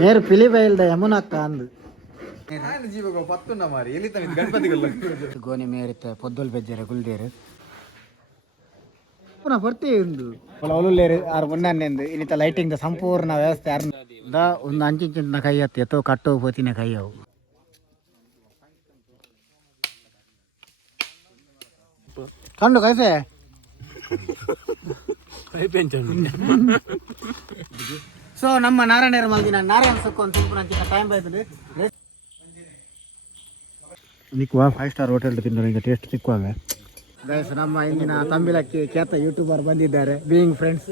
నేరు పిలి బయలుద యమునక్క అందు ಜೀವಗ ಪತ್ತುಂಡ ಮಾರಿ ಎಲ್ಲಿ ತನ ಗಣಪತಿಗಳ ಗೋನಿ ಮೇರಿತ್ತೆ ಪೊದ್ದೊಲ್ ಬೆಜ್ಜರೆ ಗುಲ್ದೇರು ಪುನಃ ಬರ್ತಿ ಉಂದು ಅವಳುಲ್ಲೇರು ಆರು ಮುನ್ನನ್ನೆಂದು ಇನ್ನಿತ ಲೈಟಿಂಗ್ ಸಂಪೂರ್ಣ ವ್ಯವಸ್ಥೆ ದ ಒಂದು ಅಂಚಿನ ಕೈ ಹತ್ತಿ ಎತ್ತೋ ಕಟ್ಟೋ ಪೋತಿನ ಕೈ ಅವು ಕಂಡು ಕೈಸೆ ಸೊ ನಮ್ಮ ನಾರಾಯಣ ಮಲ್ದಿನ ನಾರಾಯಣ ಸೊಕ್ಕು ಒಂದು ಸ್ವಲ್ಪ ನಂಚಿನ ಟೈಮ್ ಬರ್ತದೆ ನಿಕ್ಕುವ 5 ಸ್ಟಾರ್ ಹೋಟೆಲ್ ತಿಂದು ನಿಮಗೆ ಟೇಸ್ಟ್ ಸಿಕ್ಕುವಾಗ ಗೈಸ್ ನಮ್ಮ ಇಂದಿನ ತಂಬಿಲಕ್ಕೆ ಖ್ಯಾತ ಯೂಟ್ಯೂಬರ್ ಬಂದಿದ್ದಾರೆ ಬೀಯಿಂಗ್ ಫ್ರೆಂಡ್ಸ್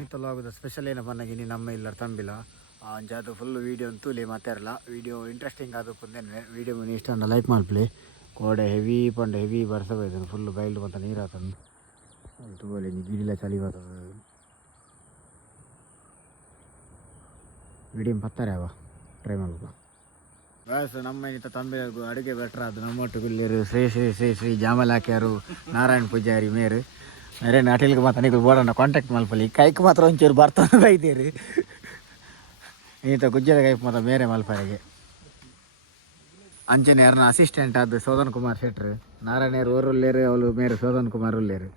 ಇಂತಲಾಗುದ ಸ್ಪೆಷಲ್ ಏನಪ್ಪ ನನಗೆ ನಮ್ಮ ಇಲ್ಲ ತಂಬಿಲ ಅಂಜಾದು ಫುಲ್ ವೀಡಿಯೋ ಅಂತೂ ಮಾತಾಡಲ್ಲ ವೀಡಿಯೋ ಇಂಟ್ರೆಸ್ಟಿಂಗ್ ಆದ ಪಂದೇನೆ ವೀಡಿಯೋ ಮನೆ ಇಷ್ಟ ಅಂಡ ಲೈಕ್ ಮಾಡ್ಲಿ ಕೋಡೆ ಹೆವಿ ಪಂಡ ಹೆವಿ ಬರ್ಸಬೇಕು ಫುಲ್ ಬೈಲ್ಡ್ ಮತ್ತು ನೀರು ಆತಂದು ತಗೋಲಿ ಗಿಡಿಲ್ಲ ಚಳಿ ಬರ್ತದೆ ವಿಡಿಯೋ ಪತ್ತಾರೆ ಅವ ಟ್ರೈ ಮಾಡ್ಬೇಕು ಬಸ್ ನಮ್ಮ ಇಂಥ ತಂಬೆ ಅಡುಗೆ ಬೆಟ್ರ್ ಅದು ನಮ್ಮೊಟ್ಟು ಗುಲ್ಲಿಯರು ಶ್ರೀ ಶ್ರೀ ಶ್ರೀ ಶ್ರೀ ಜಾಮಲಾಕ್ಯಾರು ನಾರಾಯಣ ಪೂಜಾರಿ ಮೇರು ಬೇರೆ ನಾಟಿಲ್ಗೆ ಮಾತ್ರ ನೀವು ಬೋಡನ್ನ ಕಾಂಟ್ಯಾಕ್ಟ್ ಮಲ್ಪಲ್ಲಿ ಕೈಕ್ ಮಾತ್ರ ಒಂಚೂರು ಬರ್ತಾನೆ ಬೈತೀರಿ ಈತ ಗುಜ್ಜರ ಕೈಕ್ ಮಾತ್ರ ಬೇರೆ ಮಲ್ಪರಿಗೆ ಅಂಚನೆ ಯಾರನ್ನ ಅಸಿಸ್ಟೆಂಟ್ ಆದ ಶೋಧನ್ ಕುಮಾರ್ ಶೆಟ್ರು ನಾರಾಯಣರು ಓರುಲ್ಲೇರು ಅವಳು ಮೇರೆ ಶೋಧನ್ ಕುಮಾರ್ ಉಲ್ಲೇರು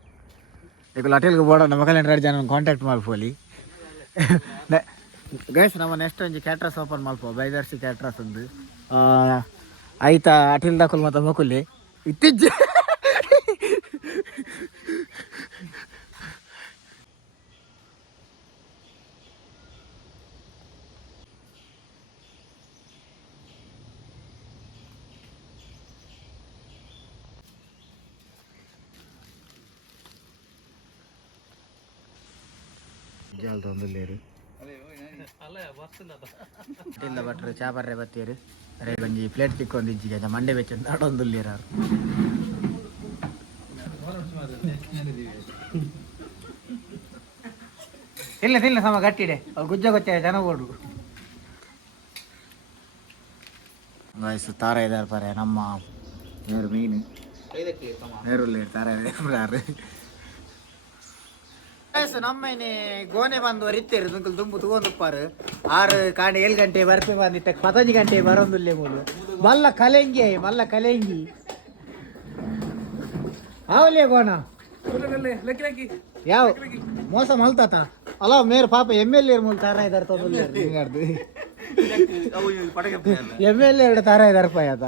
ಈಗ ಅಟೆಲ್ಗೆ ಬೋಡನ್ನ ಮಕ್ಕಳ 2 ಜನ ಕಾಂಟ್ಯಾಕ್ಟ್ ಮಲ್ಪೋಲಿ ಗೈಸ್ ನಮ್ಮ ನೆಕ್ಸ್ಟ್ ಒಂಜಿ ಕ್ಯಾಟ್ರಸ್ ಓಪನ್ ಮಲ್ಪ ಬೈದರ್ಸಿ ಕ್ಯಾಟ್ರಸ್ ಒಂದು ಆಯ್ತಾ ಅಟಿಲ್ ದಾಖಲ್ ಮತ್ತು ಮಕ್ಕಳು ಇತ್ತೀಚೆ ಜಾಲ್ ತೊಂದಿಲ್ಲೇರು ಇಲ್ಲ ಭಟ್ರು ಚಾಪರ್ರೆ ಬತ್ತೀರು ಅರೆ ಒಂಜಿ ಪ್ಲೇಟ್ ತಿಕ್ಕೊಂದು ಇಜ್ಜಿಗೆ ಮಂಡೆ ಬೆಚ್ಚ ಆಡೊಂದುಲ್ಲೇರಾರು ಇಲ್ಲ ತಿಲ್ಲ ಸಮ ಗಟ್ಟಿಡೆ ಅವ್ರು ಗುಜ್ಜ ಗೊತ್ತೇ ಜನ ಓಡು ವಯಸ್ಸು ತಾರ ಇದಾರೆ ಪರೆ ನಮ್ಮ ನೇರು ಮೀನು ನೇರುಲ್ಲೇರು ತಾರ ಇದಾರೆ ನಮ್ಮನೆ ಗೋನೆ ಬಂದು ಇತ್ತೇರು ತುಂಕಲ್ ತುಂಬು ತಗೊಂಡುಪ್ಪಾರು 6 ಕಾಂಡೆ 7 ಗಂಟೆ ಬರ್ಪೆ ಬಂದಿಟ್ಟ 15 ಗಂಟೆ ಬರೋದಿಲ್ಲೇ ಮೂಲು ಮಲ್ಲ ಕಲೆಂಗಿ ಅವಲೇ ಗೋಣ ಯಾವ ಮೋಸ ಮಲ್ತಾತ ಅಲ್ಲ ಮೇರ್ ಪಾಪ MLA ಮೂಲ ತಾರ ಇದಾರೆ ತೊಂದು MLA 2 ತಾರ ಇದಾರೆ ಪಾಯ ಆತ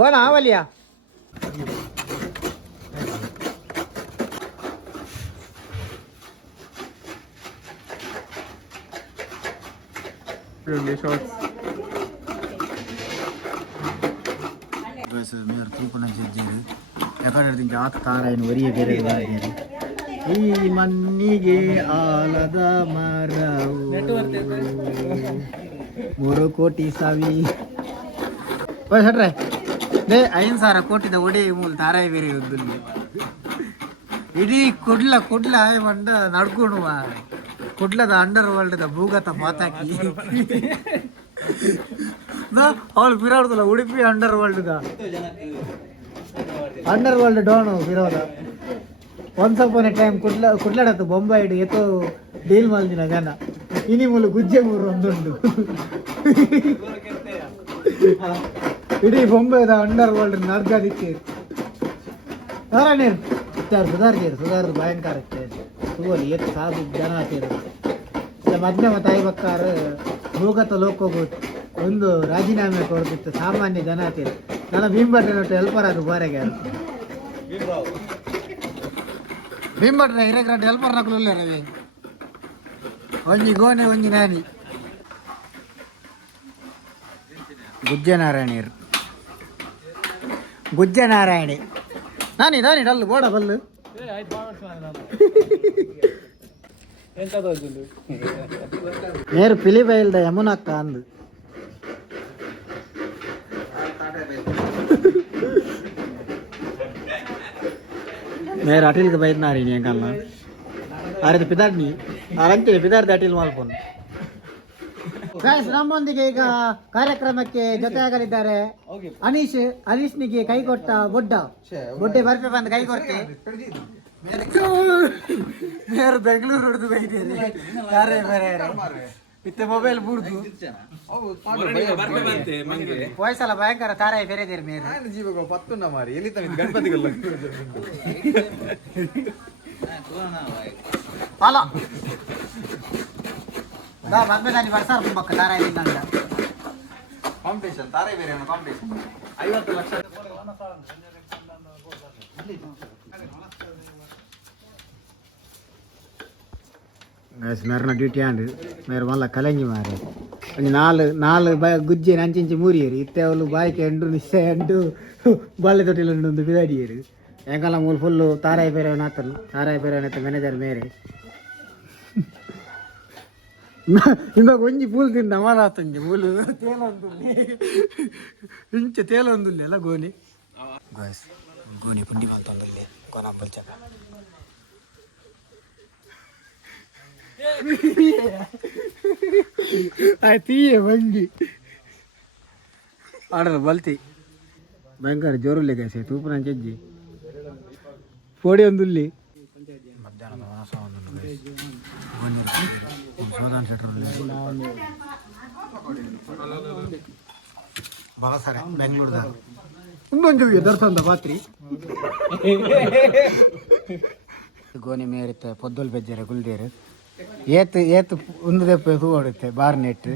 ಗೋಣ ಅವಲಿಯಾ ಮೇರು ತೂಪನ ಜಜ್ಜರು ಯಾಕಂದ್ರೆ ಜಾತ ತಾರಾಯಣ ಒರಿಯ ಬೇರೆ ಈ ಮಣ್ಣಿಗೆ ಆಲದ ಮರವು 3 ಕೋಟಿ ಸಾವಿ ಸಟ್ರೆ ದೇ 5,000 ಕೋಟಿದ ಒಡೆ ಮೂಲ ತಾರಾಯ ಬೇರೆ ಇದ್ದಲ್ಲಿ ಇಡೀ ಕುಡ್ಲ ಮಂಡ ನಡ್ಕೊಂಡು ಕುಡ್ಲದ ಅಂಡರ್ ವರ್ಲ್ಡ್ ಭೂಗತ ಮಾತಾಕಿ ಅವಳು ಬಿರಾಡ್ದಲ್ಲ ಉಡುಪಿ ಅಂಡರ್ ವರ್ಲ್ಡ್ ಡೋನು ಬಿರೋದ ಒನ್ಸ್ ಅಪಾನ್ ಎ ಟೈಮ್ ಕುಡ್ಲಾಡತ್ತು ಬೊಂಬಾಯಿಡು ಎತ್ತೋ ಡೀಲ್ ಮಲ್ದಿನ ಜನ ಇನಿ ಮೂಲ ಗುಜ್ಜೆ ಮೂರು ಒಂದುಂಡು ಇಡೀ ಬೊಂಬೈದ ಅಂಡರ್ ವರ್ಲ್ಡ್ ನರ್ಗದಿಕ್ಕೆ ಸುಧಾರ ಭಯಂಕರ ಸುಗೋಲಿ ಎತ್ತು ಸಾಧು ಜನ ಹಾಕಿದ್ರು ಮಧ್ಯಮ ತಾಯಿ ಬಕ್ಕಾರ ಭೂಗತ ಲೋಕೋಗೋದು ಒಂದು ರಾಜೀನಾಮೆ ಕೊಡ್ತಿತ್ತು ಸಾಮಾನ್ಯ ಜನ ಹಾಕಿದ್ರು ನನ್ನ ಭೀಮಭಟ್ರೆ ನೋಟ್ಟು ಹೆಲ್ಪರ್ ಅದು ಬಾರೆಗೆ ಭೀಮಭಟ್ರೆ ಹಿರೇಗ್ರಾಂಡ್ ಹೆಲ್ಪರ್ ನಕಲು ರವಿ ಒಂಜಿ ಗೋನೆ ಒಂಜಿ ನಾನಿ ಗುಜ್ಜನಾರಾಯಣಿ ನಾನಿ ಡಲ್ಲು ಬೋಡ ಬಲ್ಲು నేరు పిలి బయలుద యమునక్క అందు నేరు అటిల్కి బయలునారు ఏం కన్నా అరే పిదాడిని అరంటే పిదాడి అటిల్ మాల్పోను ಗೈಸ್ ನಮ್ಮೊಂದಿಗೆ ಈಗ ಕಾರ್ಯಕ್ರಮಕ್ಕೆ ಜೊತೆಯಾಗಲಿದ್ದಾರೆ ಅನೀಶ್ನಿಗೆ ಕೈ ಕೊಟ್ಟ ಬೊಡ್ಡೆ ಬರ್ಪೆ ಬಂದು ಕೈ ಕೊಡ್ತೆ ಬೇರೆ ಬೆಂಗಳೂರು ಹಿಡಿದು ಬೈದೇನೆ ಇತ್ತೆ ಮೊಬೈಲ್ ಬುಡ್ದು ವಯಸ್ಸಲ್ಲ ಭಯಂಕರ ತಾರಾಯಿ ಬೇರೆದೇರಿ ಮೇಲೆ ಜೀವಕ ಪತ್ತುಂಡ ಮಾರಿ ಎಲ್ಲಿ ತನ ಗಣಪತಿಗಳು ಅಲ್ಲ ಮದ್ವೆ ನಾನು ಬರ್ಸಾರ ತುಂಬಕ್ಕ ತಾರಾಯಿ ನಂಗ ಕಾಂಪಿಟೇಷನ್ ತಾರೇ ಬೇರೆ ಕಾಂಪಿಟೇಷನ್ 50 ಲಕ್ಷ ಮೇರ್ನ ಡ್ಯೂಟಿ ಆಂಡ್ ಮೇರೆ ಮಲ್ಲ ಕಲಂಗಿ ಮಾರೆ ಒಂದು ನಾಲ್ ಗುಜ್ಜೆ ಅಂಚಿಂಚಿ ಮೂರಿಯರು ಇತ್ತೆ ಅವಳು ಬಾಯ್ಕೆ ಎಂಡು ನಿಶ್ಚಯ ಎಂಡು ಬಾಳೆ ತೊಟ್ಟಿಲು ಒಂದು ಬಿದಾಡಿಯರು ಎಂಕಲ್ಲ ಮೂಲ ಫುಲ್ಲು ತಾರಾಯಿ ಬೇರೆ ನಾತಲು ತಾರಾಯಿ ಬೇರೆ ನಾತ ಮ್ಯಾನೇಜರ್ ಮೇರೆ ಇಂದಾಗ ಒಂಜಿ ಪೂಲ್ ತಿಂದ ಮಾಡಾತಂಗೆ ಮೂಲು ತೇಲೊಂದುಲ್ಲಿ ಇಂಚೆ ತೇಲೊಂದುಲ್ಲಿ ಅಲ್ಲ ಗೋನಿ ಗೋನಿ ಪುಂಡಿ ಮಾಡ್ತಂದಲ್ಲಿ ಕೊನಂಬಲ್ ಚಕ తీయ వంగి ఆడరు బల్తి భయంకర జోరులే కాసే తూపు నంచి పొడి ಒಂದುಲ್ಲಿ ಮಧ್ಯಾಹ್ನದ ವಾಸ ಸೋದಾನ್ ಸೆಟ್ರ್ ಬಾಳಸಾರೆ ಬೆಂಗಳೂರದ ಇನ್ನೊಂದು ದರ್ಶನದ ಪಾತ್ರಿ ಗೋನಿ ಮೇರಿತ್ತೆ ಪೊದ್ದಲ್ ಬೆಜ್ಜರೆ ಗುಲ್ಡೇರು ಏತು ಒಂದು ದೆಪ್ಪೆ ಹೂ ಹೊಡುತ್ತೆ ಬಾರ್ ನೆಟ್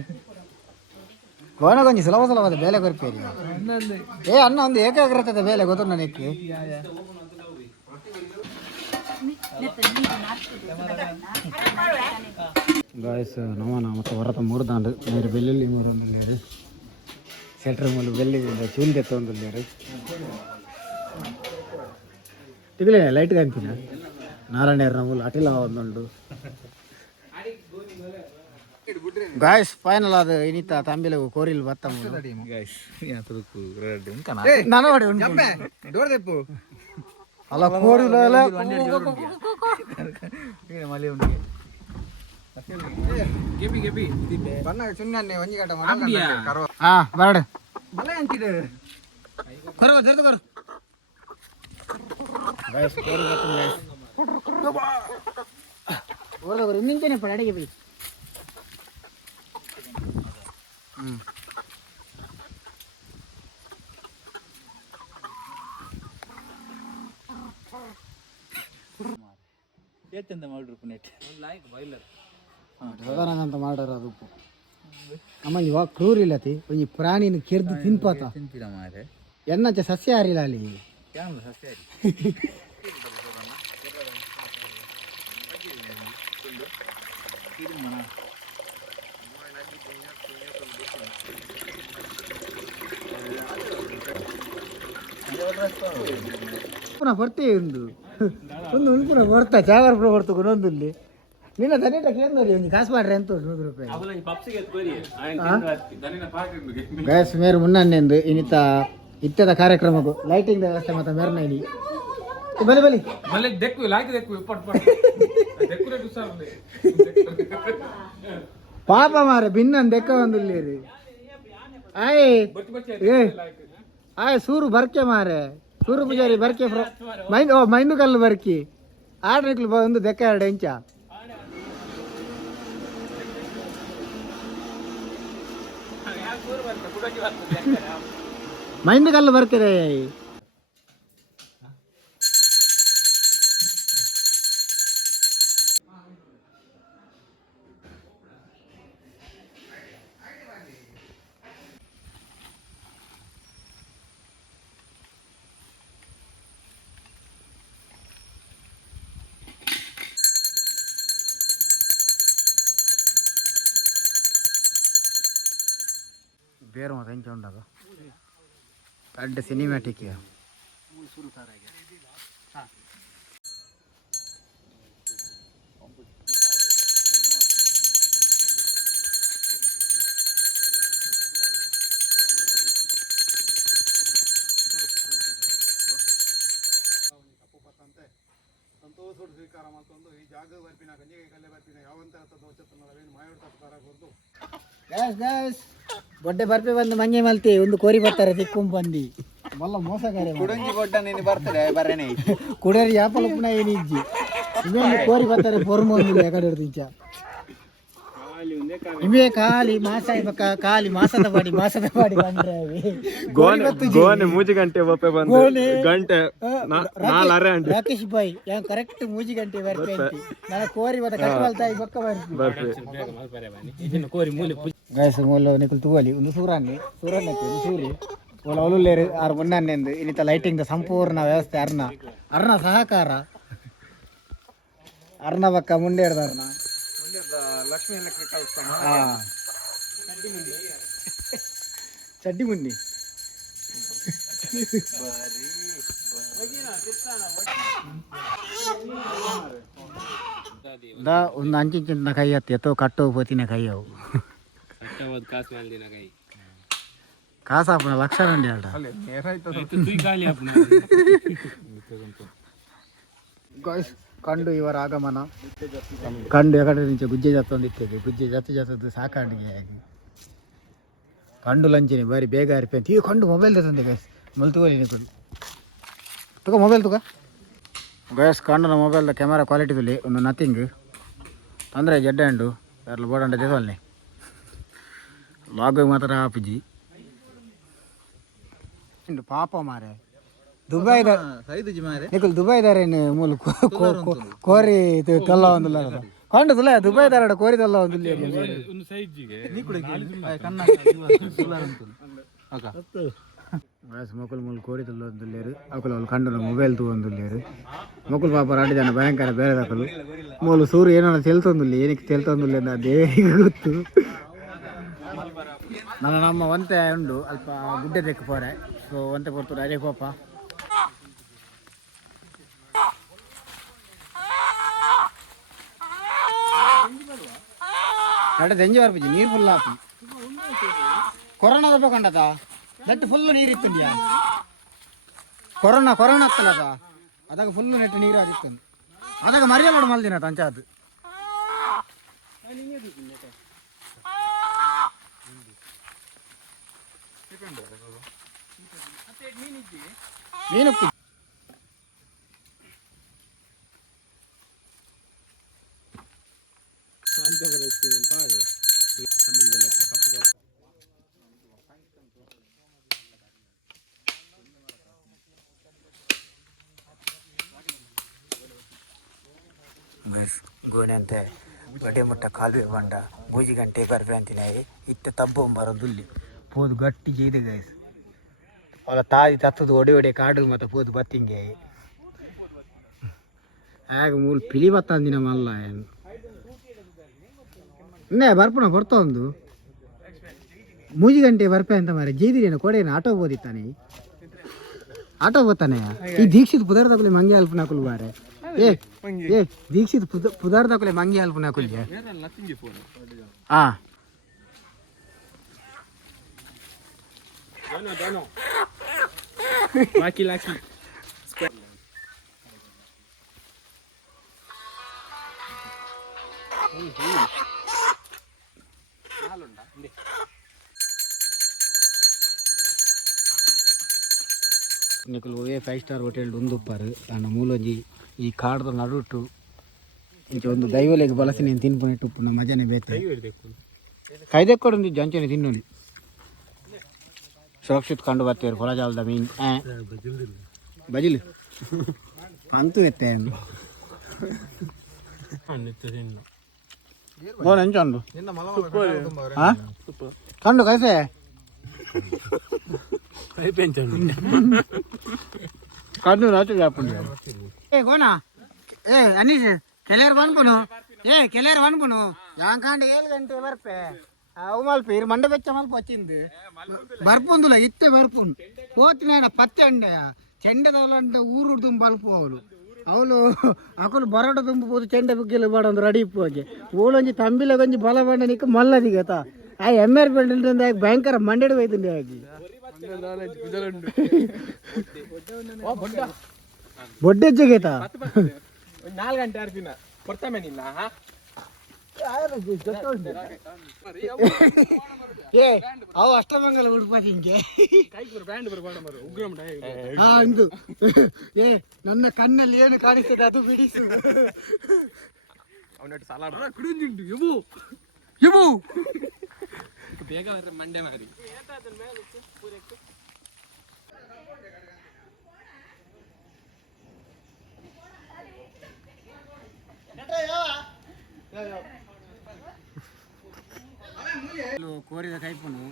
ಗೋನಗೊಂಜಿ ಸುಲಭವಾದ ಬೇಲೆ ಕೊರ್ಪೇರಿ ಅನ್ನ ಒಂದು ಏಕಾಗ್ರತೆ ಬೇಲೆ ಗೊತ್ತು ನನಗೆ ಗಾಯಸ್ ನವನ ಮತ್ತು ಹೊರತ ಮೂರ್ದಾಂಡು ನೀರು ಬೆಳ್ಳುಳ್ಳಿ ಮೂರೊಂದು ಸೆಟ್ರ್ ಮೂಲು ಬೆಳ್ಳಿದಿಂದ ಚೂಲ್ ತೆತ್ತೊಂದುಲ್ಲೇರು ತಿಗಲೇ ಲೈಟ್ ಕಾಣ್ತೀನ ನಾರಾಯಣ ಮೂಲ ಅಟಿಲ ಒಂದುಂಡು ಗಾಯ್ಸ್ ಫೈನಲ್ ಆದ ಇನಿತ ತಂಬಿಲೆ ಕೋರಿಲ್ ಬತ್ತ ನಾನು ಅಲ್ಲ ಕೋರಿಲ ಬರಡ ನಿಂಚನೆ ಪಡ ಅಡಿಗೆ ಬೈ ಅಂತ ಮಾಡ್ಯಾರ ಅದು ಉಪ್ಪು ಅಮ್ಮ ಇವಾಗ ಕ್ರೂರ್ ಇಲ್ಲತಿ ಒಂಜಿ ಪ್ರಾಣಿನ ಕೆರ್ದು ತಿನ್ಪಾತ ಎನ್ನಂಚ ಸಸ್ಯಾಹಾರಿ ಇಲ್ಲ ಅಲ್ಲಿ ಪುನಃ ಬರ್ತೇ ಒಂದು ಪುನಃ ಬರ್ತಾ ಚಾವರ ಪುನಃ ಬರ್ತಕೊಂಡು ಒಂದಲ್ಲಿ ನಿನ್ನ ದನಿಟ ಕೇಂದ್ರಿ ಒಂದು ಕಾಸು ಮಾಡ್ರಿ ಅಂತ 100 ರೂಪಾಯಿ ಗ್ಯಾಸ್ ಮೇರೆ ಮುನ್ನನ್ನೆಂದು ಇನ್ನಿತ ಇತ್ಯದ ಕಾರ್ಯಕ್ರಮಕ್ಕೂ ಲೈಟಿಂಗ್ ವ್ಯವಸ್ಥೆ ಮತ್ತು ಮೆರವಣಿಗೆ ಬಲಿ ಬಲಿ ಪಾಪ ಮಾರೆ ಭಿನ್ನನ್ ದೆಕ್ಕ ಒಂದುಲ್ಲೇರಿ ಆಯ್ ಸೂರು ಬರ್ಕೆ ಮಾರೆ ಸೂರು ಪೂಜಾರಿ ಬರ್ಕೆ ಮೈಂದು ಕಲ್ಲು ಬರ್ಕಿ ಆಡ್ರಿಕ್ಲು ಒಂದು ದೆಕ್ಕ 2 ಇಂಚ ಮೈಂದು ಕಲ್ಲು ಬರ್ತಾರೆ ಬೇರೆ ಮತ್ತೆ ಹೆಂಚ ಉಂಡದು ಅಡ್ಡ ಸಿನಿಮ್ಯಾಟಿಕ್ ಸಂತೋಷ ಸ್ವೀಕಾರ ಮಾಡ್ಕೊಂಡು ಈ ಜಾಗ ಬರ್ಪಿನ ಗಂಜಿಗೆ ಕಲ್ಲೆ ಬರ್ಪಿನ ಯಾವಂತ ದೋಷ ಮಾಯೋಡ್ ತಪ್ಪಾರ ಹೊರತು ಬೊಡ್ಡೆ ಬರ್ಪೆ ಬಂದು ಮಂಗೆ ಮಲ್ತಿ ಒಂದು ಕೋರಿ ಬರ್ತಾರೆ ತಿಕ್ಕೊಂಡ್ ಬಂದು ಮಲ್ಲ ಮೋಸಗಾರ ಕುಡಂಜಿ ಬೊಡ್ಡ ನೀನು ಬರ್ತಾರೆ ಬರೇನೆ ಕುಡರಿ ಯಾಪಲ ಪುನಃ ಏನಿಜ್ಜಿ ಇನ್ನೊಂದು ಕೋರಿ ಬರ್ತಾರೆ ಪೊರ್ಮೊಂದು ಕಡೆ ಇರ್ತಿಂಚ ಇವೇ ಖಾಲಿ ಮಾಸ ಖಾಲಿ ಮಾಸದ ಬಾಡಿ ಬಂದ್ರೆ ಗೋನೆ ಮೂಜಿ ಗಂಟೆ ಬಪ್ಪೆ ಬಂದು ಗಂಟೆ ರಾಕೇಶ್ ಬಾಯ್ ಯಾ ಕರೆಕ್ಟ್ ಮೂಜಿ ಗಂಟೆ ಬರ್ತೆ ನಾನು ಕೋರಿ ಬತ್ತ ಕಟ್ಟವಲ್ತಾಯಿ ಬಕ್ಕ ಬರ್ತಿ ಗೈಸ್ ಮೂಲ ನಿಕಲ್ ತುವಲಿ ಒಂದು ಸೂರನ್ನಿ ಒಂದು ಸೂರಿ ಓಲ ಒಲುಲ್ಲೇರು ಆರು ಮುನ್ನನ್ನೆಂದು ಇನ್ನಿತ ಲೈಟಿಂಗ್ ಸಂಪೂರ್ಣ ವ್ಯವಸ್ಥೆ ಅರ್ಣ ಸಹಕಾರ ಅರ್ಣ ಬಕ್ಕ ಮುಂಡೇರ್ದ ಅರ್ಣ ಲಕ್ಷ್ಮೀ ಎಲೆಕ್ಟ್ರಿಕಲ್ ಚಡ್ಡಿ ಮುನ್ನಿ ಒಂದು ಅಂಚಿನ ಕೈ ಹತ್ತಿ ಎತ್ತೋ ಕಟ್ಟೋ ಪೋತಿನ ಕೈ ಅವು ಕಾಸಾಪನ ಲಕ್ಷ ರಂಡಿ ಅಲ್ಲ ಕಂಡು ಇವರ ಆಗಮನ ಕಂಡು ಎಕಡೆ ನಿಂಚೆ ಗುಜ್ಜೆ ಜತ್ತೊಂದಿರ್ತದೆ ಗುಜ್ಜೆ ಜತ್ತದು ಸಾಕಾಣಿಗೆ ಆಗಿ ಕಂಡು ಲಂಚಿನಿ ಬಾರಿ ಬೇಗ ಇರ್ಪೇಂತ ಈಗ ಕಂಡು ಮೊಬೈಲ್ ತಂದೆ ಗೈಸ್ ಮಲ್ತುವಲಿ ನಿಂಕೊಂಡು ತುಕ ಮೊಬೈಲ್ ತುಕ ಗೈಸ್ ಕಂಡು ಮೊಬೈಲ್ದ ಕ್ಯಾಮರಾ ಕ್ವಾಲಿಟಿ ತುಲಿ ಒಂದು ನಥಿಂಗ್ ತೊಂದರೆ ಜಡ್ಡ ಹಂಡು ಯಾರು ಬೋಡಂಡ ದೇವಲ್ನಿ ಲಾಗ್ ಮಾತ್ರ ಆಪಿಜಿ ಪಾಪ ಮಾರೆ ದುಬೈದ ದುಬೈದಾರೇನು ಮೂಲ ಕೋರಿ ತಲ್ಲ ಒಂದಿಲ್ಲ ಕಂಡು ತುಲ ದುಬೈದಾರ ಕೋರಿ ತಲ್ಲ ಒಂದಿಲ್ಲ ಮೊಕಲ್ ಮೂಲ ಕೋರಿ ತಲ್ಲ ಒಂದಿಲ್ಲೇರು ಅಕಲ್ ಅವ್ರು ಕಂಡು ಮೊಬೈಲ್ ತಗೊಂದಿಲ್ಲೇರು ಮೊಕಲ್ ಪಾಪ ರಾಡಿ ಜನ ಭಯಂಕರ ಬೇರೆ ತಕಲು ಮೂಲ ಸೂರು ಏನೋ ತೆಲ್ತೊಂದಿಲ್ಲ ಏನಕ್ಕೆ ತೆಲ್ತೊಂದಿಲ್ಲ ಅಂತ ದೇವರಿಗೆ ಗೊತ್ತು ನಮ್ಮ ಒಂತೆ ಉಂಡು ಅಲ್ಪ ಗುಡ್ಡೆ ತೆಕ್ಕು ಪೋರೆ ಸೊ ಒಂತೆ ಕೊಡ್ತಾರೆ ಅದೇ ಕೋಪ ಅಡೆ ತೆಂಜಿ ಬರ್ಪಿ ನೀರು ಫುಲ್ ಹಾಕಿ ಕೊರೋನಾದ ಬೇಕಂಡದ ನೆಟ್ ಫುಲ್ ನೀರು ಇತ್ತಂದ್ಯಾ ಕೊರೋನಾ ಹತ್ತಲ್ಲದ ಅದಾಗ ಫುಲ್ ನೆಟ್ ನೀರು ಆಗಿತ್ತು ಅದಾಗ ಮರಿಯ ನೋಡು ಮಲ್ದಿನ ತಂಚಾದ ಮೀನು ಗೋಣೆ ಅಂತೆ ಬಡೆ ಮುಟ್ಟ ಕಾಲುವೆ ಬಂಡ ಬೂಜಿ ಗಂಟೆ ಬರ್ಬೆ ಅಂತಿನಾಯಿ ಇತ್ತೆ ತಬ್ಬೊಂಬರದುಲ್ಲಿ ಪೋದು ಗಟ್ಟಿ ಜೈದೆ ಗೈಸ್ ಅವಳ ತಾಯಿ ತತ್ತದು ಒಡೆ ಕಾಡು ಮತ್ತು ಪೋದು ಬತ್ತಿಂಗೆ ಆಗ ಮೂಲ ಪಿಲಿ ಬತ್ತಂದಿನ ಮಲ್ಲ ಏನು ಇನ್ನೇ ಬರ್ಪುಣ ಬರ್ತಾ ಒಂದು ಮೂಜಿ ಗಂಟೆ ಬರ್ಪೆ ಅಂತ ಮಾರೆ ಜೈದಿರೇನು ಕೊಡೇನು ಆಟೋ ಬೋದಿತ್ತಾನೆ ಆಟೋ ಬೋತಾನೆ ಈ ದೀಕ್ಷಿತ್ ಪುದರ್ ತಗೊಳ್ಳಿ ಮಂಗೆ ಅಲ್ಪ ನಾಕುಲ್ ಬಾರೆ ಏ ದೀಕ್ಷಿತ್ ಪುದರ್ ತಗೊಳ್ಳಿ ಮಂಗೆ ಅಲ್ಪ ನಾಕುಲ್ಗೆ ಹಾ Lucky. ನಿಕಲು ಓ 5 ಸ್ಟಾರ್ ಹೋಟೆಲ್ ಒಂದು ಉಪ್ಪಾರು ನಾನು ಮೂಲಂಜಿ ಈ ಕಾಡ್ದ ನಡುಟು ಇಂಚ ಒಂದು ದೈವಲೆಗೆ ಬಳಸಿ ನೀನು ತಿನ್ಪುನಿಟ್ಟು ಉಪ್ಪು ನಮ್ಮ ಮಜಾನೆ ಬೇಕು ಕೈದೆಕ್ಕೊಡು ಜಂಚನೆ ತಿನ್ನೋಲಿ ಸುರಕ್ಷಿತ ಕಂಡು ಬರ್ತೀವಿ ಕೊಳಜಾಲದ ಮೀನು ಬಜಿಲು ಅಂತೂ ಎತ್ತೆ ಎಂಚಂಡು ಕಂಡು ಕೈಸೆ ಕಂಡು ರಾತ್ರಿ ಏ ಗೋನಾ ಏ ಅನೀಶ್ ಕೆಲೆಯರ್ ಬಂದ್ಪುನು ಯಾಂಕಾಂಡೆ 7 ಗಂಟೆ ಬರ್ಪೆ ಅವು ಮಲ್ಪ ಇರು ಮಂಡ ಬೆಚ್ಚ ಮಲ್ಪ వచ్చింది ಬರ್ಪುಂದುಲ ಇತ್ತೆ ಬರ್ಪುನ್ పోతిన పత్తి అండే చెండ దవలంటే ఊరు దుంప బల్పు ಅವಳು ಅಕಲು ಬರೋಡ ತುಂಬ పోతు చెండ బుగ్గలు పడందు రెడీ పోಗೆ ಓಳೊಂಜಿ ತಂಬಿಲ ಗೊಂಜಿ ಬಲ ಬಂಡ ನಿಕ್ಕ ಮಲ್ಲದಿಗತ ಆ ಎಂಆರ್ ಬೆಂಡ್ ಭಯಂಕರ ಮಂಡೆಡು ಹೋಯ್ತುಂಡೆ ಆಗಿ ಬೊಡ್ಡೆಜ್ಜಗೈತ 4 ಗಂಟೆ ಆರ್ಪಿನ ಕೊಡ್ತಾಮೇನಿಲ್ಲ ಏ ಅವು ಅಷ್ಟಮಂಗಲ ಉಡುಪತಿ ಹಿಂಗೆ ಹಾ ಇಂದು ಏ ನನ್ನ ಕಣ್ಣಲ್ಲಿ ಏನು ಕಾಣಿಸ್ತದೆ ಅದು ಬಿಡಿಸು ಬೇಗ ಮಂಡ್ಯ ಮಾರಿ ಕೋರಿದ ಕೈಪುನು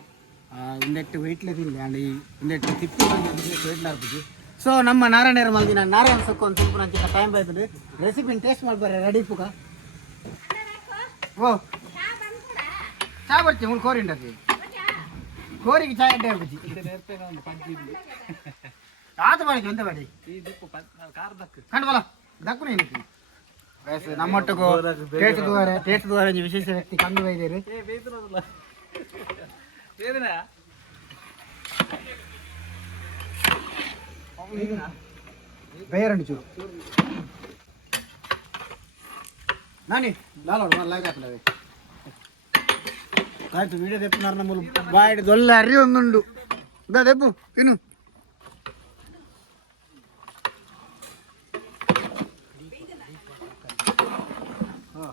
ಒಂದೆಟ್ಟು ವೆಯ್ಟ್ಲೆದಿಲ್ಲ ಅಂಡ್ ಈ ಒಂದೆಟ್ಟು ತಿಪ್ಪಿ ವೆಯ್ಟ್ಲಾರ್ಬಿಟ್ಟು ಸೊ ನಮ್ಮ ನಾರಾಯಣ ಮಲ್ದಿನ ನಾರಾಯಣ ಸೊಕ್ಕು ಒಂದು ತಿಂಪು ನಂಚಿನ ಟೈಮ್ ಬರ್ತದೆ ರೆಸಿಪಿನ ಟೇಸ್ಟ್ ಮಾಡ್ಬಾರ ರೆಡಿ ಪುಕ ಓ ಚಾ ಬರ್ತಿ ಮುಳು ಕೋರಿ ಉಂಟತಿ ಕೋರಿಗೆ ಚಾ ಎಡ್ಡೆ ಆಗ್ಬಿಟ್ಟು ಆತ ಮಾಡಿ ಎಂತ ಮಾಡಿ ಕಂಡು ಬಲ ದಕ್ಕು ಏನಕ್ಕೆ ನಮ್ಮೊಟ್ಟಿಗೂ ಟೇಸ್ಟ್ ದ್ವಾರ ವಿಶೇಷ ವ್ಯಕ್ತಿ ಕಂಡು ಬೈದೇರು ಬೇರಂಡು ಚೂರು ನಾನಿ ಲಾಲೋಡು ಲೈಕ್ ಹಾಕಲೇ ಆಯ್ತು ವಿಡಿಯೋ ತೆಪ್ಪನಾರ ನಮ್ಮ ಬಾಯಿಡ್ ದೊಲ್ಲೆ ಅರಿ ಒಂದುಂಡು ಇದ ತೆಪ್ಪು ತಿನ್ನು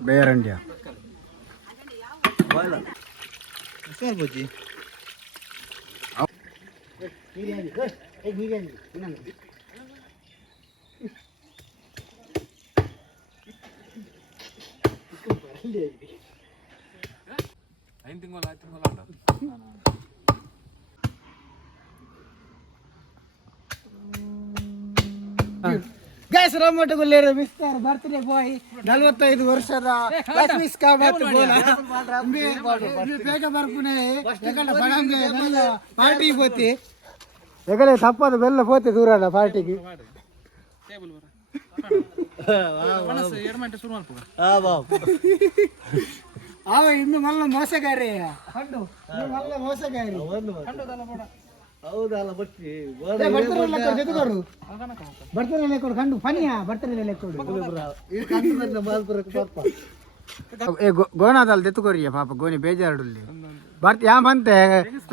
ಬೇರಂಡ್ಯ ಬಜ್ಜಿ ಗ್ಯಾಸ್ ರೊಮ್ಮಟಗುಲ್ಲೇರು ಮಿಸ್ಟರ್ ಬರ್ತ್ಡೇ ಬಾಯ್ 45 ವರ್ಷದ ಲಕ್ಷ್ಮೀಸ್ ಕಾಮತ್ ಬೋಲ ಬೇಗ ಬರ್ಪುನೆ ಎಗಲ ಬಡಂಬೆ ಬೆಲ್ಲ ಪಾರ್ಟಿ ಹೋತಿ ಎಗಲೆ ತಪ್ಪದ ಬೆಲ್ಲ ಹೋತಿ ದೂರಲ್ಲ ಪಾರ್ಟಿಗೆ ಅವ ಇನ್ನು ಮಲ್ಲ ಮೋಸಗಾರಿ ಕಂಡು ಮಲ್ಲ ಮೋಸಗಾರಿ ಹೌದಲ್ಲ ಬಟ್ಟಿ ಬರ್ತಾರೆ ಕೊಡು ಕಂಡು ಫನಿಯಾ ಬರ್ತಾರೆ ಗೋಣಾದಲ್ಲಿ ತೆತ್ತುಕೋರಿಯ ಪಾಪ ಗೋಣಿ ಬೇಜಾರುಲ್ಲಿ ಬರ್ತಿ ಯಾ ಬಂತೆ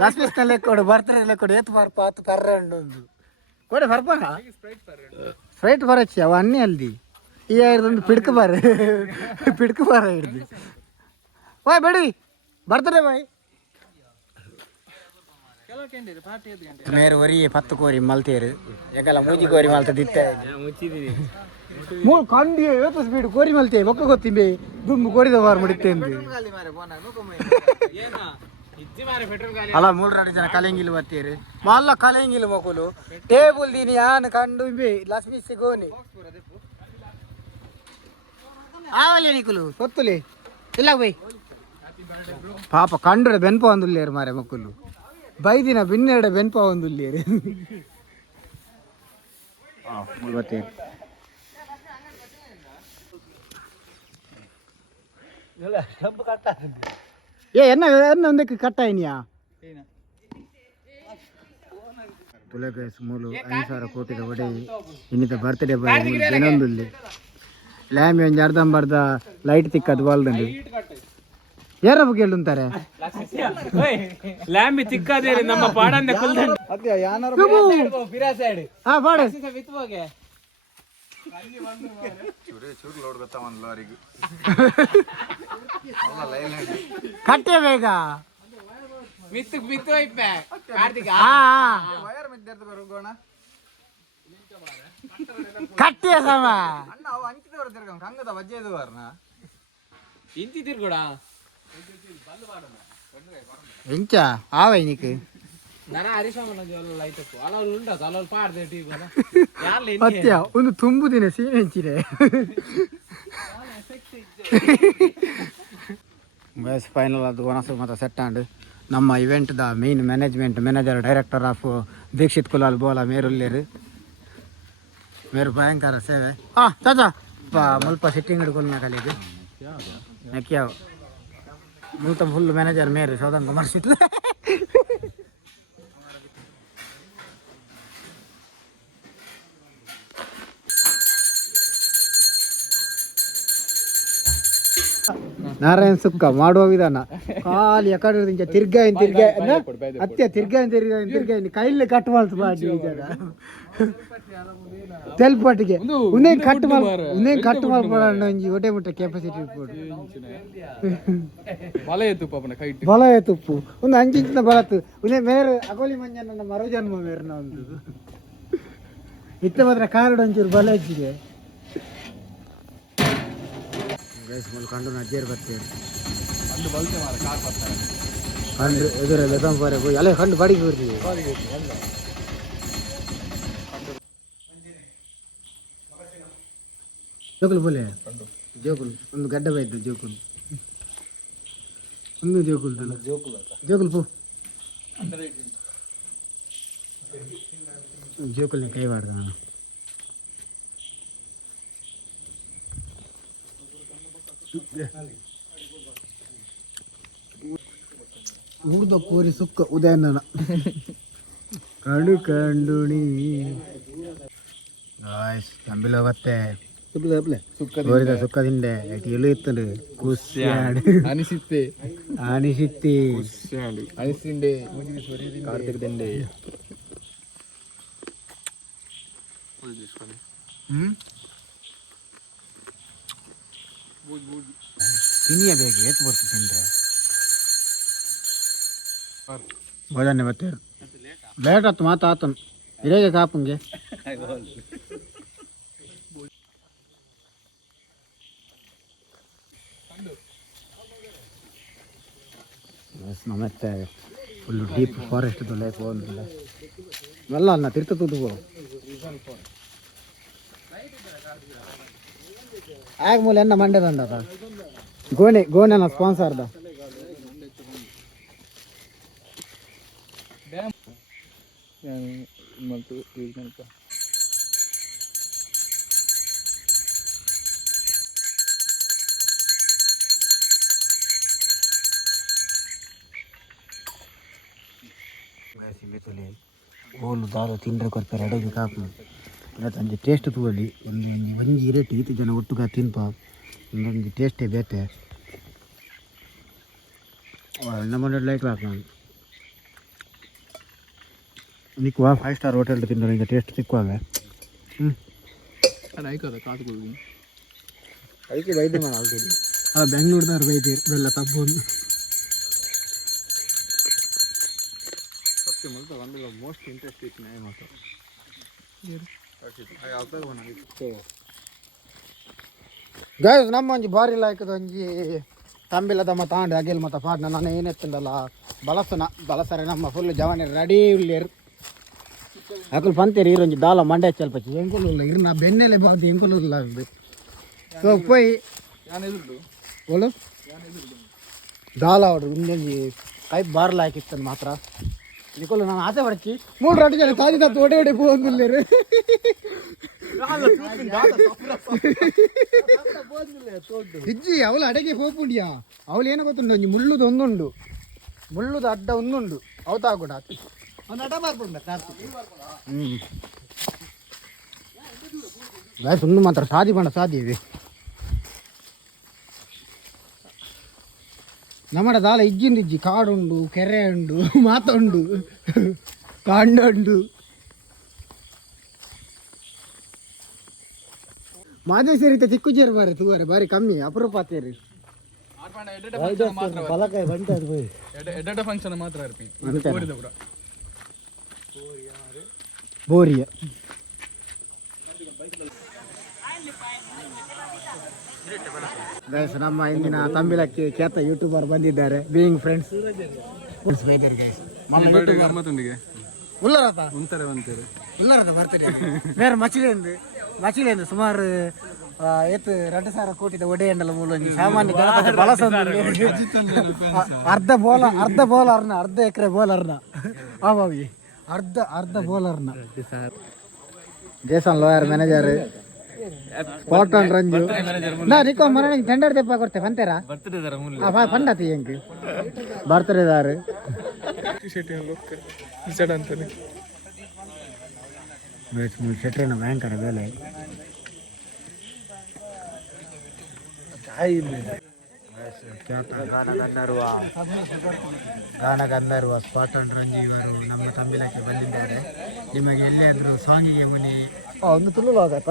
ಲಕ್ಷ್ಮಿಸ್ನಲ್ಲೇ ಕೊಡು ಬರ್ತಾರೆ ಕೊಡು ಎತ್ತು ಬರ್ಪ ಹತ್ತು ಪರ್ರೆಂಡು ಒಂದು ಕೊಡೆ ಬರ್ಪ ಸ್ಪ್ರೈಟ್ ಬರಚ್ಚಿ ಅವ ಅನ್ನಿ ಅಲ್ದಿ ಈ ಒಂದು ಪಿಡ್ಕ ಬಾರ ಹಿಡ್ದು ಬಾಯ್ ಬೇಡಿ ಬರ್ತಾರೆ ಬಾಯ್ ಮೇರು ವರಿ 10 ಕೋರಿ ಮಲ್ತೇರು ಯಾಕಲ್ಲ ಮೂಜಿ ಕೋರಿ ಮಲ್ತ ದಿತ್ತ ಮೂರು ಕಂಡಿ ಇವತ್ತು ಸ್ಪೀಡ್ ಕೋರಿ ಮಲ್ತೆ ಒಕ್ಕ ಗೊತ್ತಿಂಬೆ ದುಂಬು ಕೋರಿದ ಬಾರ್ ಮುಡಿತೆ ಅಲ್ಲ 3 ಜನ ಕಲೆಂಗಿಲು ಬರ್ತೀರಿ ಮಲ್ಲ ಕಲೆಂಗಿಲು ಮಕ್ಕಳು ಟೇಬಲ್ ದೀನಿ ಯಾನ್ ಕಂಡು ಇಂಬೆ ಲಕ್ಷ್ಮೀ ಸಿಗೋನಿ ಆವಲ್ಲ ನಿಕುಲು ಗೊತ್ತುಲಿ ಇಲ್ಲ ಬೈ ಪಾಪ ಕಂಡು ಬೆನ್ಪ ಒಂದುಲ್ಲೇರು ಮಾರೆ ಮಕ್ಕಳು ಬೈದಿನ ಬಿನ್ನೆರಡ ಬೆನ್ಪ ಒಂದುಲ್ಲೇರು ಎನ್ನ ಒಂದಕ್ಕೆ ಕಟ್ಟಾಯಿನಿಯಾ ತುಲಗೇಸ್ ಮೂಲು 5,000 ಕೋಟಿದ ಒಡೆ ಇನ್ನಿತ ಬರ್ತ್ಡೇ ಬಾಯ್ ಬೆನೊಂದುಲ್ಲಿ ಲ್ಯಾಮಿ ಒಂಜಿ ಅರ್ಧಂಬರ್ಧ ಲೈಟ್ ತಿಕ್ಕದು ಬಾಲ್ದಂಡು ಯಾರ ಬಗ್ಗೆ ಹೇಳುತ್ತಾರೆ ಲ್ಯಾಂಬಿ ತಿಕ್ಕದೇರಿ ನಮ್ಮ ಪಾಡಂದೆ ಕುಲ್ದಂಡ ಹಾ ಪಾಡ ಕಟ್ಟೆ ಬೇಗ ಕಟ್ಟೆ ಸಮ ಕಂಗದ ಬಜ್ಜೆದು ಬರ್ನ ಇಂತಿ ತಿರ್ಗೋಡ ಎಂಚ ಆವೈನಿಕ್ ನಾನು ಹರಿಸ್ವಾಮನ ಲೈಟ್ ಅಲ್ಲ ಉಂಟ ಅಲ್ಲ ಪಾಡ್ದೆ ಟಿವಿ ಅಲ್ಲ ಯಾರ್ಲಿ ಅತ್ಯ ಒಂದು ತುಂಬು ದಿನ ಸೀನ್ ಹೆಂಚಿದೆ ಬಸ್ ಫೈನಲ್ ಅದು ಒನಸು ಮತ್ತೆ ಸೆಟ್ ಆಂಡ್ ನಮ್ಮ event the main manager director of Dikshit Kulal ಬೋಲ ಮೇರುಲ್ಲೇರು ಮೇರು ಭಯಂಕರ ಸೇವೆ ಚಾಚಾ ಮುಲ್ಪ ಸಿಟ್ಟಿಂಗ್ ಹಿಡ್ಕೊಳ್ನ ಕಲಿಗೆ ನಕ್ಯಾವ ಮುಲ್ತ ಫುಲ್ ಮ್ಯಾನೇಜರ್ ಮೇರು ಸೌದಂಗ ಮಾಡಿಸಿತ್ತು ನಾರಾಯಣ ಸುಕ್ಕ ಮಾಡುವ ವಿಧಾನ ಖಾಲಿ ಎಕಡೆ ತಿರ್ಗಾಯಿನ್ ಅತ್ಯ ತಿರ್ಗಾಯಿನ್ ಕೈಲಿ ಕಟ್ ಮಾಡ್ತು ಬಾಡಿ ತೆಲ್ಪಟ್ಟಿಗೆ ಉನ್ನೇನ್ ಕಟ್ ಮಾಡ್ಬೋಣ ಒಂಜಿ ಒಡೆ ಮುಟ್ಟ ಕೆಪಾಸಿಟಿ ಬಲ ತುಪ್ಪು ಒಂದು 5 ಇಂಚಿನ ಬಲತ್ತು ಉನ್ನೇ ಮೇರೆ ಅಗೋಲಿ ಮಂಜನ ಮರೋ ಜನ್ಮ ಮೇರ್ನ ಒಂದು ಇತ್ತ ಮಾತ್ರ ಕಾರಡು ಒಂಚೂರು ಬಲ ಹೆಚ್ಚಿಗೆ ಕಂಡು ನಜ್ಜೇರು ಬರ್ತೀವಿ ಕಂಡು ಎದುರೆಲ್ಲ ತಂಪಾರೆ ಎಲ್ಲ ಕಂಡು ಬಾಡಿಗೆ ಬರ್ತೀವಿ ಜೋಕುಲು ಬೋಲೆ ಜೋಕುಲು ಒಂದು ಗಡ್ಡ ಬೈದ್ದು ಜೋಕುಲು ಒಂದು ಜೋಕುಲು ಪೋ ಜೋಕುಲ್ನ ಕೈ ಮಾಡ್ದೆ ನಾನು ಮುಗ್ದ ಕೋರಿ ಸುಕ್ಕ ಉದಯನ ಕಂಡುಣಿ ತಂಬಿಲ ಮತ್ತೆ ಕೋರಿದ ಸುಕ್ಕ ತಿಂಡೆ ಇಳು ಇತ್ತಂಡು ಖುಷಿಯಾಡು ಅನಿಸಿತ್ತಿ ಅನಿಸಿಂಡೆ ಕಾರ್ತಿಕ್ ದಿಂಡೆ ತಿನ್ನಿಯ ಬೇಕು ಏತ್ ಬರ್ತು ತಿಂದ್ರೆ ಭೋಜನೆ ಮತ್ತೆ ಲೇಟ್ ಆಯ್ತು ಮಾತಾತನು ಇರೇಗೆ ಕಾಪಂಗೆ ಮತ್ತೆ ಫುಲ್ಲು ಡೀಪ್ ಫಾರೆಸ್ಟ್ ಲೈಫ್ ಹೋಗಿಲ್ಲ ಎಲ್ಲ ಅಲ್ಲ ತಿರ್ತ ತುದು ಆಗ ಮೂಲ ಎನ್ನ ಮಂಡ್ಯದಂಡ ಗೋಣೆನ ಸ್ಪಾನ್ಸರ್ದ ಓಲು ದಾರು ತಿಂದ್ರೆ ಕೊಡ್ತಾರೆ ಅಡುಗೆ ಕಾಪು ಇವತ್ತು ಟೇಸ್ಟ್ ತಗೊಳ್ಳಿ ಒಂಜಿ ರೇಟ್ ಈತು ಜನ ಒಟ್ಟುಗ ತಿನ್ಪ ಒಂದೊಂದು ಟೇಸ್ಟೇ ಬೇತೆ ನಮ್ಮ ಲೈಕ್ ನಾನು ನಿಕ್ಕುವ 5 ಸ್ಟಾರ್ ಹೋಟೆಲ್ ತಿಂದರೆ ಈಗ ಟೇಸ್ಟ್ ಸಿಕ್ಕುವಾಗ ಐಕೆ ಬೈದೆ ನಾನು ಆಲ್ರೆಡಿ ಬೆಂಗಳೂರ್ದವ್ರು ಬೈತೀರಿ ಬೆಲ್ಲ ತಪ್ಪು ಒಂದು ಮೋಸ್ಟ್ ಇಂಟ್ರೆಸ್ಟ್ ಇತ್ತು ಮಾತು ಗಾಯಸ್ ನಮ್ಮ ಒಂಜಿ ಬಾರಿ ಲಾಯ್ಕದ ಒಂಜಿ ತಂಬಿಲ್ಲದ ಮತ ಆಂಡ್ ಅಗೆಲ್ ಮತ ಪಾಡ್ನ ನಾನು ಏನೆತ್ತಂಡಲ್ಲ ಬಲಸರೆ ನಮ್ಮ ಫುಲ್ ಜವಾನಿ ರೆಡಿ ಉಳ್ಳೇರು ಅಕಲ್ ಪಂತೇರಿ ಇರೊಂಜಿ ದಾಲ ಮಂಡೆ ಚಲ್ಪಚ್ಚಿ ಎಂಕುಲು ಇಲ್ಲ ಇರು ನಾ ಬೆನ್ನೆಲೆ ಬಾಂತಿ ಎಂಕುಲು ಇಲ್ಲ ಸೊ ಪೋಯ್ ಓಲು ದಾಲ ಅವಡು ಒಂದೊಂಜಿ ಕೈ ಬಾರ್ಲ ಹಾಕಿತ್ತನ್ ಮಾತ್ರ ನಿಕೋಲು ನಾನು ಆಸೆ ಪಡಚ್ಚಿ 3 ಅಡಿ ಜನ ಕಾದಿ ತಪ್ಪು ಒಡೆ ಪೋಂದಿಲ್ಲೇರು ಇಜ್ಜಿ ಅವಳು ಅಡೆಗೆ ಹೋಗ್ಬಿಡಿಯಾ ಅವಳು ಏನೋ ಗೊತ್ತುಂಡು ಒಂಜಿ ಮುಳ್ಳುದು ಒಂದುಂಡು ಮುಳ್ಳುದು ಅಡ್ಡ ಒಂದುಂಡು ಅವತಾ ಕೂಡ ಒಂದು ಅಡ್ಡ ಬಾರ್ಬಿಡ ಸುಮ್ಮನೆ ಮಾತ್ರ ಸಾದಿ ಬಣ್ಣ ಸಾದಿ ಇದೆ ನಮ್ಮಡ ದಾಲ ಇಜ್ಜಿಂದು ಇಜ್ಜಿ ಕಾಡುಂಡು ಕೆರೆ ಉಂಡು ಮಾತುಂಡು ಕಾಂಡ ಉಂಡು ಮಾದೇಶ್ವರಿ ಚಿಕ್ಕುಜೇರು ಬಾರಿ ತೂವರೆ ಬಾರಿ ಕಮ್ಮಿ ಅಪರೂಪ ಆತೇರಿ ಬೋರಿಯ ಗೈಸ್ ನಮ್ಮ ಇಂದಿನ ತಂಬಿಲಕ್ಕೆ ಖ್ಯಾತ ಯೂಟ್ಯೂಬರ್ ಬಂದಿದ್ದಾರೆ ಬೀಯಿಂಗ್ ಫ್ರೆಂಡ್ಸ್ ಉಲ್ಲರತ ಉಲ್ಲರದ ಬರ್ತಾರೆ ಬೇರೆ ಮಚಿಲೆಂದು ಸುಮಾರು ಏತ್ 2,000 ಕೋಟಿದ ಒಡೆ ಎಂಡಲ ಮೂಲೊಂಜಿ ಸಾಮಾನ್ಯ ಜನಪದ ಬಲಸ ಅರ್ಧ ಬೋಲರ್ನ ಅರ್ಧ ಎಕರೆ ಬೋಲರ್ನ ಆವಿ ಅರ್ಧ ಬೋಲರ್ನ ಜೇಸನ್ ಲಾಯರ್ ಮ್ಯಾನೇಜರ್ ಕಾಟನ್ ರಂಜು ನಾ ನಿಕೋ ಮನೆ ಟೆಂಡರ್ ತೆಪ್ಪ ಕೊಡ್ತೆ ಪಂತೇರಾ ಪಂಡತಿ ಹೆಂಗ್ ಬರ್ತಡೇದಾರು ಶೆಟ್ರಿನ ಭಯಂಕರ ಬೆಲೆ ಗಾನ ಗಂಧರ್ವ ಸ್ಪಾಟನ್ ರಂಜಿ ಇವರು ನಮ್ಮ ತಮಿಳಕ್ಕೆ ಬಂದಿದ್ದಾರೆ. ನಿಮಗೆ ಎಲ್ಲಿಯಾದರೂ ಸಾಂಗಿಗೆ ಮುನಿ ಒಂದು ತುಳುವಾಗತ್ತ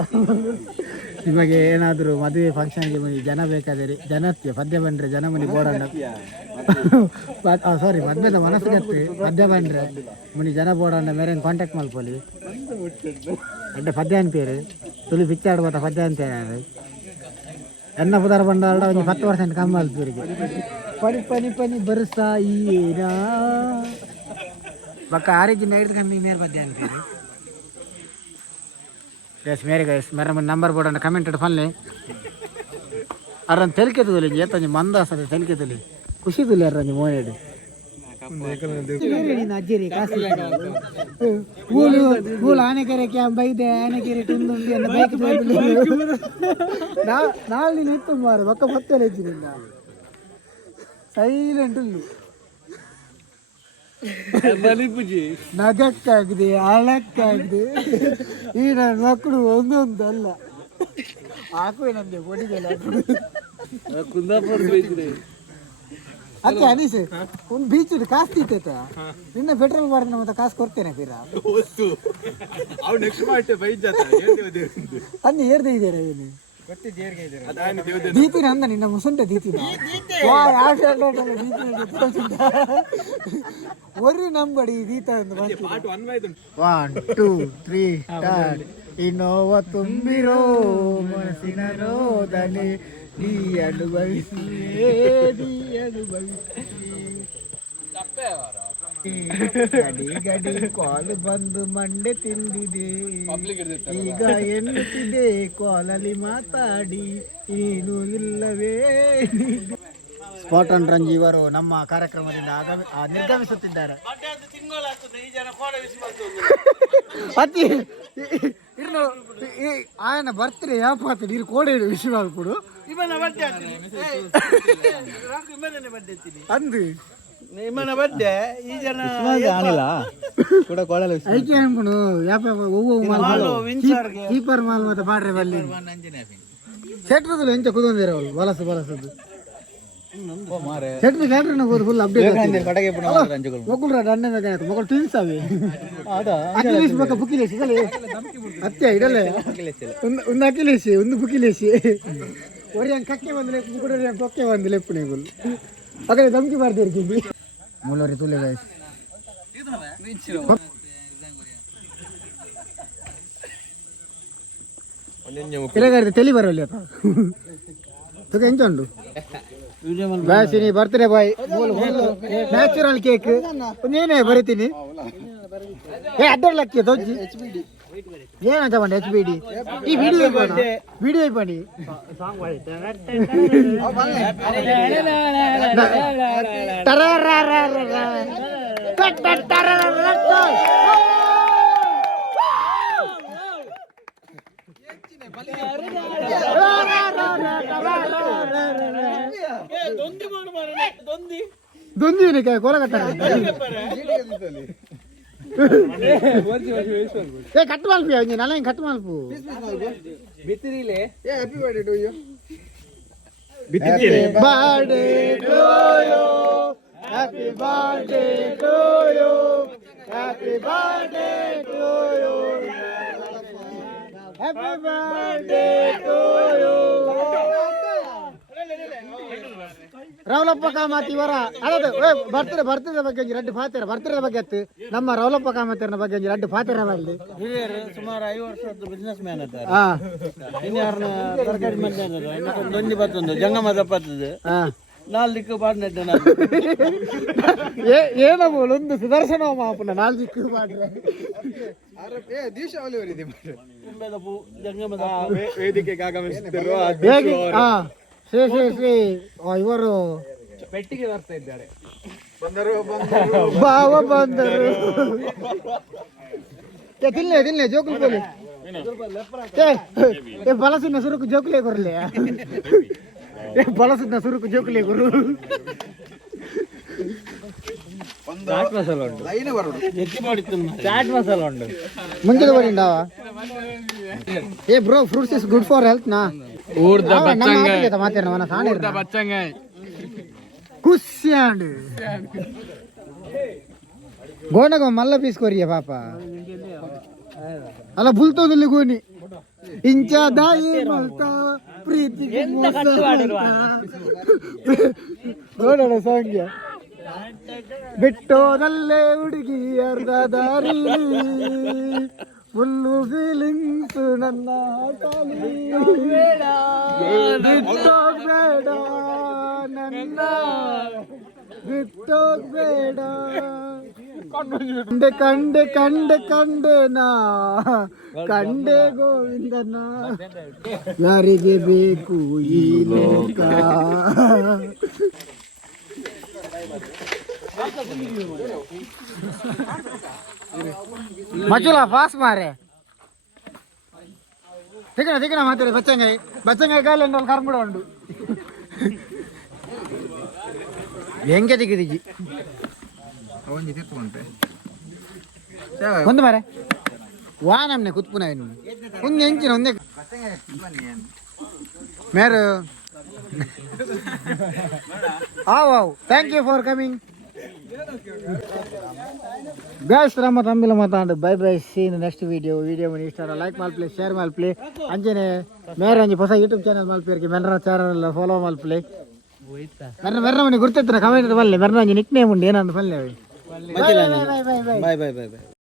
ನಿಮಗೆ ಏನಾದರೂ ಮದುವೆ ಫಂಕ್ಷನ್ಗೆ ಮುನಿ ಜನ ಬೇಕಾದರೆ ಜನತ್ಯ ಪದ್ಯ ಬಂದರೆ ಜನ ಮುನಿ ಬೋಡಣ್ಣ ಸಾರಿ ಮದ್ವೆದ ಮನಸ್ಸಿಗತ್ತೆ ಪದ್ಯ ಬಂದರೆ ಮುನಿ ಜನ ಬೋಡಣ್ಣ ಮೇರೆ ಕಾಂಟ್ಯಾಕ್ಟ್ ಮಲ್ಪೊಲಿ అంటే పద్య అని పేరు తొలి పిచ్చాడు పోతా పద్య అని పేరు ఎన్న పుదర బండాల ಒಂದು 10% ಕಮ್ಮಿ ಆಲ್ಪೇರಿಗೆ ಪನಿ ಪನಿ ಪನಿ ಬರ್ಸಾ ಈರಾ ಬಕ್ಕ ಆರಿಗೆ ನೈಟ್ ಕಮ್ಮಿ ಮೇರೆ ಪದ್ಯ అని పేరు यस मेरे गाइस मेरा नंबर बोर्ड अन्न कमेंटेड फन्ले अरन तेलकेतुले येतनी मंद असते तेलकेतुले ಖುಷಿ ತುಲೆ ಅರನಿ ಮೋಯಡೆ ಅಜ್ಜರಿ ಕಾಸು ಊಳು ಆನೆಕೆರೆ ಕ್ಯಾಂಪ್ ಬೈದೆ ಆನೆಕೆರೆ ಟುಂದುಂಡಿ ಅನ್ನ ಬೈಕ್ ನಾಳೆ ನೀನು ಇತ್ತು ಮಾರು ಒಕ್ಕ ಮತ್ತೆ ಹೆಚ್ಚಿನಿಂದ ಸೈಲೆಂಟ್ ಉಳ್ಳು ನಗಕ್ಕಾಗಿದೆ ಅಳಕ್ಕಾಗಿದೆ ಈ ನನ್ನ ಮಕ್ಕಳು ಒಂದೊಂದು ಅಲ್ಲ ಹಾಕುವೆ ನಮ್ಗೆ ಒಡಿಗೆಲ್ಲ ಕುಂದಾಪುರ ಅದಕ್ಕೆ ಅನೀಸ್ ಒಂದು ಬೀಚ್ ಕಾಸು ತಿತ್ತೈತ ನಿನ್ನ ಪೆಟ್ರೋಲ್ ಮಾಡಿದ್ರೆ ಮತ್ತೆ ಕಾಸು ಕೊಡ್ತೇನೆ ಫಿರ ಅನ್ನ ಏರ್ದೇ ಇದ್ದಾರೆ ಏನು ದೀಪಿನ ಅಂದ ನಿನ್ನ ಮುಸುಂಟ ದೀಪಿನ ಒರ್ರಿ ನಂಬಡಿ ದೀತ 1 2 3 ಸ್ಟಾರ್ಟ್ ಇನ್ನೋವ ತುಂಬಿರೋ ಮನಸ್ಸಿನ ರೋದನೆ ನೀ ಅನುಭವಿಸಿ ಗಡಿ ಗಡಿ ಕಾಲು ಬಂದು ಮಂಡೆ ತಿಂದಿದೆ ಈಗ ಎನ್ನುತ್ತಿದೆ ಕಾಲಲ್ಲಿ ಮಾತಾಡಿ ನೀನು ಇಲ್ಲವೇ ಸ್ಪಾಟನ್ ರಂಜಿ ಇವರು ನಮ್ಮ ಕಾರ್ಯಕ್ರಮದಿಂದ ನಿರ್ಗಮಿಸುತ್ತಿದ್ದಾರೆ. ఆయన బర్త్డే ఏపాత నీరు కోడేడు విషయాలు ఇప్పుడు అందు ಐಕೆ ಅನ್ಕೊಂಡು ಕೀಪರ್ ಮಾಲ್ ಮತ್ತೆ ಪಾಡ್ರೆ ಬಲ್ಲಿ ಸೆಟ್ರದಲ್ಲಿ ಎಂತ ಕುದೊಂದಿರ ಅವಳು ಬಲಸು ಬಲಸದ್ದು ಸೆಟ್ರಿ ಕ್ಯಾಟ್ರಿನ ಹೋದು ಫುಲ್ ಅಪ್ಡೇಟ್ ಮೊಗಲ್ರ ಅಣ್ಣ ಮೊಗಲ್ ಟ್ವಿನ್ಸ್ ಅವೆ ಅಖಿಲೇಶ್ ಬಕ್ಕ ಬುಕ್ಕಿಲೇಶಿ ಕಲೆ ಅತ್ಯ ಇಡಲ್ಲ ಒಂದು ಅಖಿಲೇಶಿ ಒಂದು ಬುಕ್ಕಿಲೇಶಿ ಒರಿ ಹಂಗೆ ಕಕ್ಕೆ ಬಂದ್ರೆ ಮುಗುಡೋರಿ ಹಂಗೆ ಕೊಕ್ಕೆ ಬಂದಿಲ್ಲ ಎಪ್ಪುಣೆಗಳು ಅದೇ ಧಮ್ಕಿ ಮಾಡ್ತಿರ್ತೀವಿ ಮುಳ್ಳೋರಿ ತುಲೆ ಗಾಯ್ಸ್ ಕೆಳಗಾಡಿದ ತಲೆ ಬರಲ್ಲ ತುಕ ಎಂಚ ಉಂಟು ಬಾಸಿನಿ ಬರ್ತ್ಡೇ ಬಾಯ್ ನ್ಯಾಚುರಲ್ ಕೇಕ್ ನೀನೇ ಬರೀತೀನಿ ಏ ಅಡ್ಡರ್ಲಕ್ಕೆ ದೊಜ್ಜಿ ಏನಂತ ಬಂಡ HBD ಈ ವಿಡಿಯೋ ಪಡಿ ದೊಂದಿ ಕೊಲಗಟ್ಟ ಕಟ್ಟು ಮಲ್ಪಿ ನಲ್ಲ ಕಟ್ಟು ಮಲ್ಪು ಬಿತ್ತಿರಿಲೆ happy birthday to you birthday to you happy birthday to you happy birthday to you happy birthday to you Raulappa Kamath ಇವರ ಅದೇ ಬರ್ತಡೆ ಬಗ್ಗೆ ಎರಡು ಫಾತಿರ ಬರ್ತಡೆ ಬಗ್ಗೆ ಅತ್ತು ನಮ್ಮ ರೌಲಪ್ಪ ಕಾಮತಿಯರ ಬಗ್ಗೆ ಎರಡು ಫಾತಿರ ಬರಲಿ ಸುಮಾರು 5 ವರ್ಷದ ಬಿಸ್ನೆಸ್ ಮ್ಯಾನ್ ಅದಾರ ಇನ್ಯಾರನ್ನ ತರಕಾರಿ ಮಂದಿ ದೊಂದಿ ಬರ್ತಂದು ಜಂಗಮದ ಪತ್ತದು ನಾಲ್ಕು ಪಾಡ್ನೆಡ್ಡೆ ಏನೋ ಒಂದು ಸುದರ್ಶನ ಮಾಪನ ನಾಲ್ಕು ಮಾಡ್ರೆ ದೀಶಾವಳಿ ಅವರಿದೆ ಜಂಗಮದ ವೇದಿಕೆಗೆ ಆಗಮಿಸಿದರು ಇವರು ಪೆಟ್ಟಿಗೆ ಬರ್ತಾ ಇದ್ದಾರೆ ಬಾವ ಬಂದರು ತಿನ್ಲೆ ಜೋಕುಲ್ ಕೊಲಿ ಬಲಸಿನ ಸುರುಕು ಜೋಕುಲೇ ಕೊರಲಿ ಬಲಸಿನ ಸುರುಕು ಜೋಕುಲೇ ಕೊರು ಚಾಟ್ ಮಸಾಲ ಉಂಟು ಚಾಟ್ ಮಸಾಲ ಉಂಟು ಮುಂಚೆ ಬರಿಂಡಾವ bro fruits is good for health ನಾ ಊರ್ದ ಮಾತಾಡ ಬಚ್ಚಂಗ ಕುಸ್ಯಾಂಡ್ ಗೋಣಗ ಮಲ್ಲ ಪೀಸ್ಕೋರಿಯ ಪಾಪ ಅಲ್ಲ ಬುಲ್ತೋದಲ್ಲಿ ಗೋಣಿ ಇಂಚ ದಾಯಿ ಮಲ್ತಾ ಪ್ರೀತಿಗೆ ನೋಡೋಣ ಸಾಂಗ್ಯ ಬಿಟ್ಟೋದಲ್ಲೇ ಹುಡುಗಿ ಅರ್ಧ ದಾರಿ ಫುಲ್ಲು ಫೀಲಿಂಗ್ಸ್ ನನ್ನ ಬಿಟ್ಟೋಗ್ಬೇಡ ನನ್ನ ಬಿಟ್ಟೋಗ್ಬೇಡ ಕಂಡೆ ಕಂಡೆ ಕಂಡೆ ಕಂಡೆ ನಾ ಕಂಡೆ ಗೋವಿಂದನ ಯಾರಿಗೆ ಬೇಕು ಈ ಲೋಕ मचुला फास मारे ठीक है माते बच्चंगाई काले कर्मड़ उंडु ಹೆಂಗೆ ತೆಗೆದಿಜ್ಜಿ ಒಂದು ಮಾರೆ ವಾ ನಮ್ನೆ ಕುತ್ಪುನ ಒಂದು ಹೆಂಚಿನ ಒಂದೇ ಮೇರು ಆವ್ thank you for coming guys ನಮ್ಮ ತಮ್ಮಿಲ ಮಾತಾಡು bye bye see in next video ಮನಿ ಇಷ್ಟ ಲೈಕ್ ಮಾಡ್ಪ್ಲೇ ಶೇರ್ ಮಾಡ್ಪ್ಲೇ ಅಂಜನೆ ಮೇರೆ ಅಂಜಿ ಹೊಸ ಯೂಟ್ಯೂಬ್ ಚಾನಲ್ ಮಾಡ್ಪ್ಲೇರ್ಗೆ ಮೆರ್ರ ಚಾನಲ್ ಫಾಲೋ ಮಾಡ್ಪ್ಲೇ ಮೆರ್ರ ಮನೆ ಗುರ್ತೈತ್ರ ಕಮೆಂಟ್ ಬಲ್ಲೆ ಮೆರ್ರ ಅಂಜಿ ನಿಕ್ ನೇಮ್ ಉಂಡು ಏನಂತ ಬಲ್ಲೆ ಬಾಯ್ ಬಾಯ್ ಬಾಯ್ ಬಾಯ್